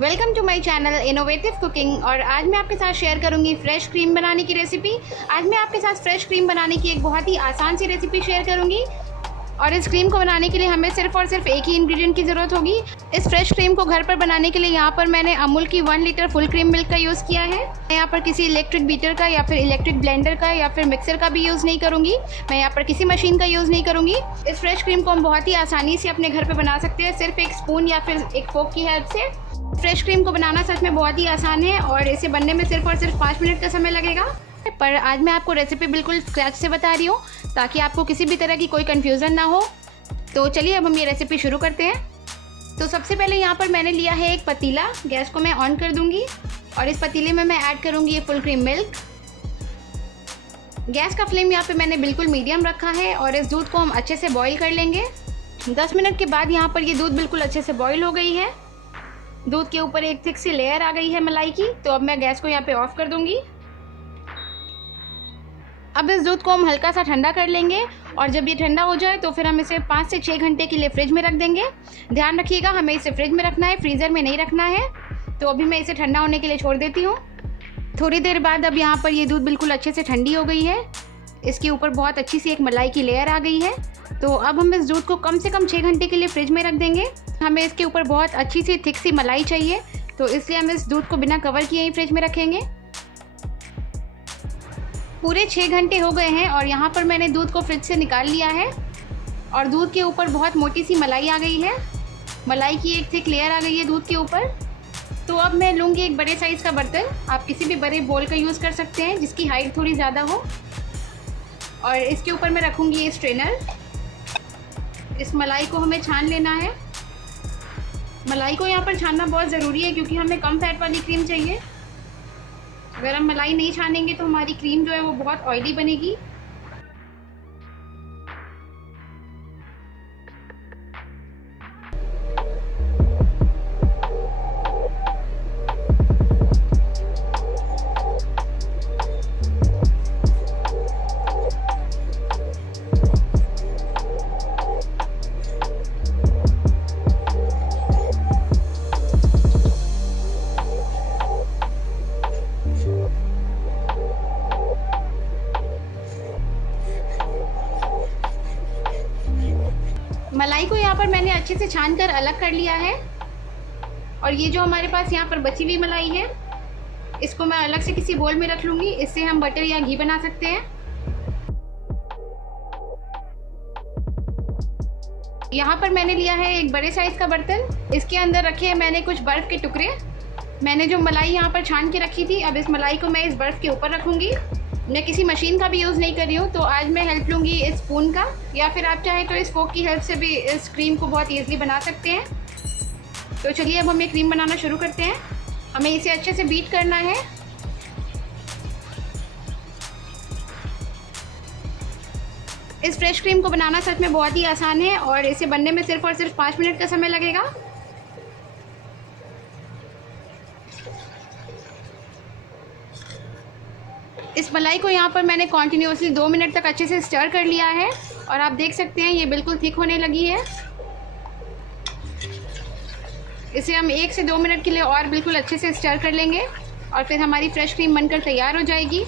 Welcome to my channel innovative cooking. और आज मैं आपके साथ शेयर करूंगी फ्रेश क्रीम बनाने की रेसिपी। आज मैं आपके साथ फ्रेश क्रीम बनाने की एक बहुत ही आसान सी रेसिपी शेयर करूंगी। और इस क्रीम को बनाने के लिए हमें सिर्फ और सिर्फ एक ही इंग्रेडिएंट की ज़रूरत होगी। इस फ्रेश क्रीम को घर पर बनाने के लिए यहाँ पर मैंने अमूल की 1 लीटर फुल क्रीम मिल्क का यूज़ किया है। मैं यहाँ पर किसी इलेक्ट्रिक बीटर का या फिर इलेक्ट्रिक ब्लेंडर का या फिर मिक्सर का भी यूज़ नहीं करूँगी। मैं यहाँ पर किसी मशीन का यूज़ नहीं करूँगी। इस फ्रेश क्रीम को हम बहुत ही आसानी से अपने घर पर बना सकते हैं, सिर्फ एक स्पून या फिर एक फोक की हेल्प से। फ्रेश क्रीम को बनाना सच में बहुत ही आसान है और इसे बनने में सिर्फ और सिर्फ 5 मिनट का समय लगेगा। पर आज मैं आपको रेसिपी बिल्कुल स्क्रैच से बता रही हूँ ताकि आपको किसी भी तरह की कोई कन्फ्यूज़न ना हो। तो चलिए अब हम ये रेसिपी शुरू करते हैं। तो सबसे पहले यहाँ पर मैंने लिया है एक पतीला। गैस को मैं ऑन कर दूँगी और इस पतीले में मैं ऐड करूँगी ये फुल क्रीम मिल्क। गैस का फ्लेम यहाँ पे मैंने बिल्कुल मीडियम रखा है और इस दूध को हम अच्छे से बॉईल कर लेंगे। 10 मिनट के बाद यहाँ पर ये दूध बिल्कुल अच्छे से बॉईल हो गई है। दूध के ऊपर एक थिक सी लेयर आ गई है मलाई की। तो अब मैं गैस को यहाँ पे ऑफ कर दूँगी। अब इस दूध को हम हल्का सा ठंडा कर लेंगे और जब ये ठंडा हो जाए तो फिर हम इसे 5 से 6 घंटे के लिए फ्रिज में रख देंगे। ध्यान रखिएगा, हमें इसे फ्रिज में रखना है, फ्रीज़र में नहीं रखना है। तो अभी मैं इसे ठंडा होने के लिए छोड़ देती हूँ। थोड़ी देर बाद अब यहाँ पर ये दूध बिल्कुल अच्छे से ठंडी हो गई है। इसके ऊपर बहुत अच्छी सी एक मलाई की लेयर आ गई है। तो अब हम इस दूध को कम से कम 6 घंटे के लिए फ्रिज में रख देंगे। हमें इसके ऊपर बहुत अच्छी सी थिक सी मलाई चाहिए, तो इसलिए हम इस दूध को बिना कवर किए ही फ्रिज में रखेंगे। पूरे 6 घंटे हो गए हैं और यहाँ पर मैंने दूध को फ्रिज से निकाल लिया है और दूध के ऊपर बहुत मोटी सी मलाई आ गई है। मलाई की एक थिक लेयर आ गई है दूध के ऊपर। तो अब मैं लूँगी एक बड़े साइज़ का बर्तन। आप किसी भी बड़े बोल का यूज़ कर सकते हैं जिसकी हाइट थोड़ी ज़्यादा हो। और इसके ऊपर मैं रखूँगी ये स्ट्रेनर। इस मलाई को हमें छान लेना है। मलाई को यहाँ पर छानना बहुत ज़रूरी है क्योंकि हमें कम फैट वाली क्रीम चाहिए। अगर हम मलाई नहीं छानेंगे तो हमारी क्रीम जो है वो बहुत ऑयली बनेगी। मलाई को यहाँ पर मैंने अच्छे से छान कर अलग कर लिया है। और ये जो हमारे पास यहाँ पर बची हुई मलाई है इसको मैं अलग से किसी बोल में रख लूँगी। इससे हम बटर या घी बना सकते हैं। यहाँ पर मैंने लिया है एक बड़े साइज़ का बर्तन। इसके अंदर रखे हैं मैंने कुछ बर्फ़ के टुकड़े। मैंने जो मलाई यहाँ पर छान के रखी थी, अब इस मलाई को मैं इस बर्फ़ के ऊपर रखूँगी। मैं किसी मशीन का भी यूज़ नहीं कर रही हूँ, तो आज मैं हेल्प लूँगी इस स्पून का, या फिर आप चाहें तो इस फोक की हेल्प से भी इस क्रीम को बहुत ईजिली बना सकते हैं। तो चलिए अब हम ये क्रीम बनाना शुरू करते हैं। हमें इसे अच्छे से बीट करना है। इस फ्रेश क्रीम को बनाना सच में बहुत ही आसान है और इसे बनने में सिर्फ और सिर्फ 5 मिनट का समय लगेगा। इस मलाई को यहाँ पर मैंने कॉन्टिन्यूसली 2 मिनट तक अच्छे से स्टर कर लिया है और आप देख सकते हैं ये बिल्कुल थिक होने लगी है। इसे हम 1 से 2 मिनट के लिए और बिल्कुल अच्छे से स्टर कर लेंगे और फिर हमारी फ्रेश क्रीम बनकर तैयार हो जाएगी।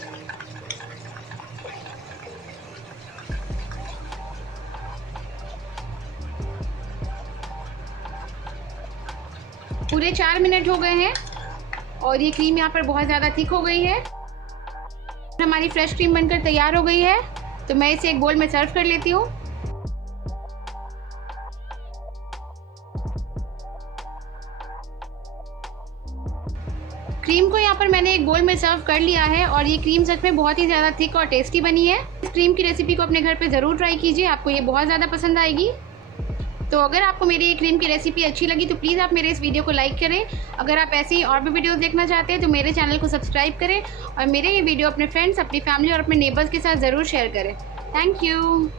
पूरे 4 मिनट हो गए हैं और ये क्रीम यहाँ पर बहुत ज़्यादा थिक हो गई है। हमारी फ्रेश क्रीम बनकर तैयार हो गई है, तो मैं इसे एक बोल में सर्व कर लेती हूँ। क्रीम को यहाँ पर मैंने एक बोल में सर्व कर लिया है और ये क्रीम सच में बहुत ही ज़्यादा थिक और टेस्टी बनी है। इस क्रीम की रेसिपी को अपने घर पे ज़रूर ट्राई कीजिए, आपको ये बहुत ज़्यादा पसंद आएगी। तो अगर आपको मेरी ये क्रीम की रेसिपी अच्छी लगी तो प्लीज़ आप मेरे इस वीडियो को लाइक करें। अगर आप ऐसे ही और भी वीडियोस देखना चाहते हैं तो मेरे चैनल को सब्सक्राइब करें और मेरे ये वीडियो अपने फ्रेंड्स, अपनी फैमिली और अपने नेबर्स के साथ ज़रूर शेयर करें। Thank you.